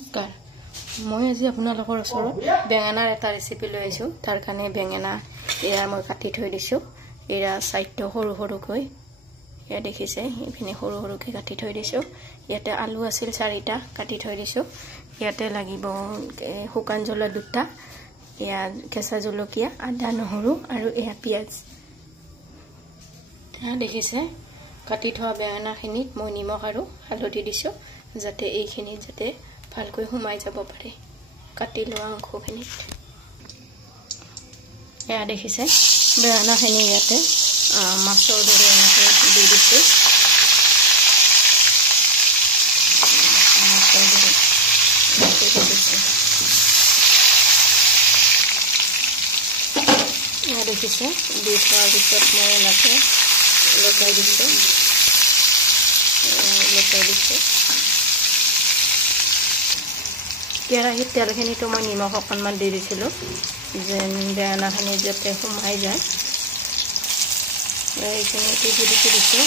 নমস্কাৰ মই আজি আপোনালোকৰ ওচৰত বেঙেনাৰ এটা ৰেচিপি লৈ আহিছো তাৰ কাৰণে বেঙেনা এয়া মই কাটি থৈ দিছো এয়া সাইডটো সৰু সৰুকৈ এয়া দেখিছে ইপিনে সৰু সৰুকৈ কাটি থৈ দিছো ইয়াতে আলু আছিল 4টা কাটি থৈ দিছো ইয়াতে লাগিব শুকান জলা দুটা এয়া কেঁচা জলকীয়া আদা নহৰু আৰু এয়া পিয়াজ এয়া দেখিছে কাটি থোৱা বেঙেনাখিনিত মই নিমখ আৰু হালধি দিছো যাতে এইখিনি যাতে ভালকৈ হুমাই যাব পাৰে কাটি লোৱা অংশখিনিত এয়া দেখিছে বেঙেনাখিনি ইয়াতে মাছৰ দৰে এনেকৈ দি দিছো মাছৰ দৰে দি দিছো এয়া দেখিছে দি থোৱাৰ পিছত মই এনেকৈ লগাই দিছো কেৰাহীত তেলখিনিতো মই নিমখ অকণমান দি দিছিলো যেন বেঙেনাখিনি যাতে সোমাই যায় এইখিনি দি দিছো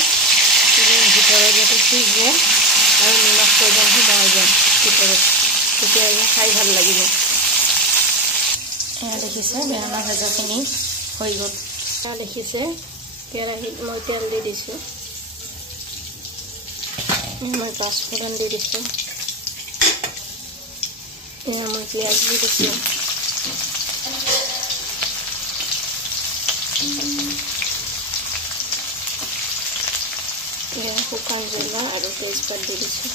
ভিতৰত যাতে সিজে আৰু নিমখটো যেন সোমাই যায় ভিতৰত তেতিয়া খাই ভাল লাগিব এয়া দেখিছে বেঙেনা ভাজাখিনি হৈ গ'ল এয়া দেখিছে কেৰাহীত মই তেল দি দিছো मैं पाँचफोरन दे दिसो मैं पियाज भी दिसो शुकान जला और तेजपात दे दिसो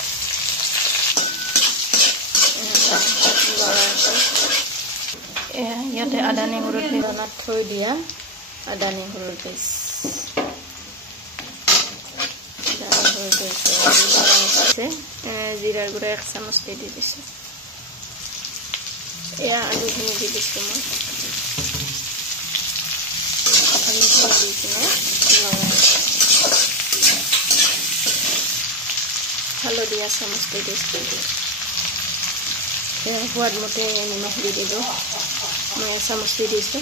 इते आदा नेहरुर पेस्ट थई दिया आदा नेहरुर पेस्ट जीरार गुड़ा 1 चामच दे दिसो एया आलुखिनि दि दिसो मैं आलुखिनि दि किने हालधि 1 चामच दे दिसो स्वाद मते निमख दि दिलो मैं 1 चामच दि दिसो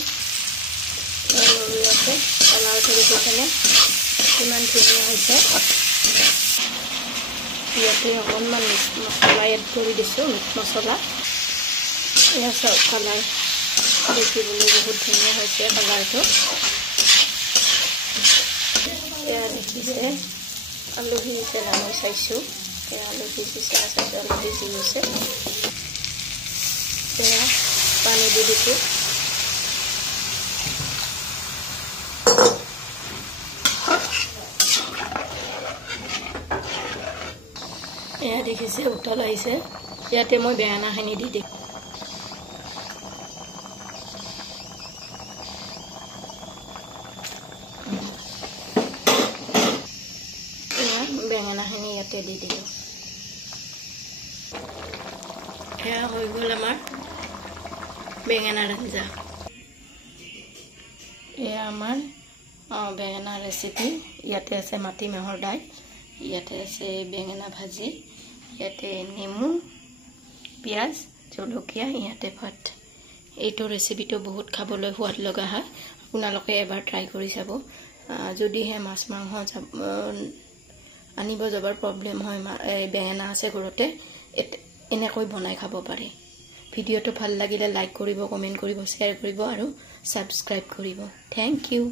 कलर कर किमान धुनिया होइसे ইয়াতে অকণমান মছলা এড কৰি দিছো মিট মছলা এয়া সব কালাৰ দেখিবলৈ বহুত ধুনীয়া হৈছে কালাৰটো এয়া দেখিছে আলু সিজিছে মই চাইছো এয়া আলু সিজিছে আলু সিজি গৈছে এয়া পানী দি দিছো এয়া দেখিছে উতল আহিছে ইয়াতে মই বেঙেনাখিনি দি দিম বেঙেনাখিনি ইয়াতে দি দিলো এয়া হৈ গ'ল আমাৰ বেঙেনাৰ আঞ্জা এয়া আমাৰ বেঙেনা ৰেচিপি ইয়াতে আছে মাটিমাহৰ দাইল ইয়াতে আছে বেঙেনা ভাজি ইয়াতে নেমু পিয়াজ জলকীয়া ইয়াতে ভাত এইটো ৰেচিপিটো বহুত খাবলৈ সোৱাদ লগা হয় আপোনালোকে এবাৰ ট্ৰাই কৰি চাব যদিহে মাছ মাংস আনিব যাবৰ প্ৰবলেম হয় বেঙেনা আছে ঘৰতে এনেকৈ বনাই খাব পাৰে ভিডিঅ'টো ভাল লাগিলে লাইক কৰিব কমেন্ট কৰিব শ্বেয়াৰ কৰিব আৰু সাবস্ক্ৰাইব কৰিব থ্যাংক ইউ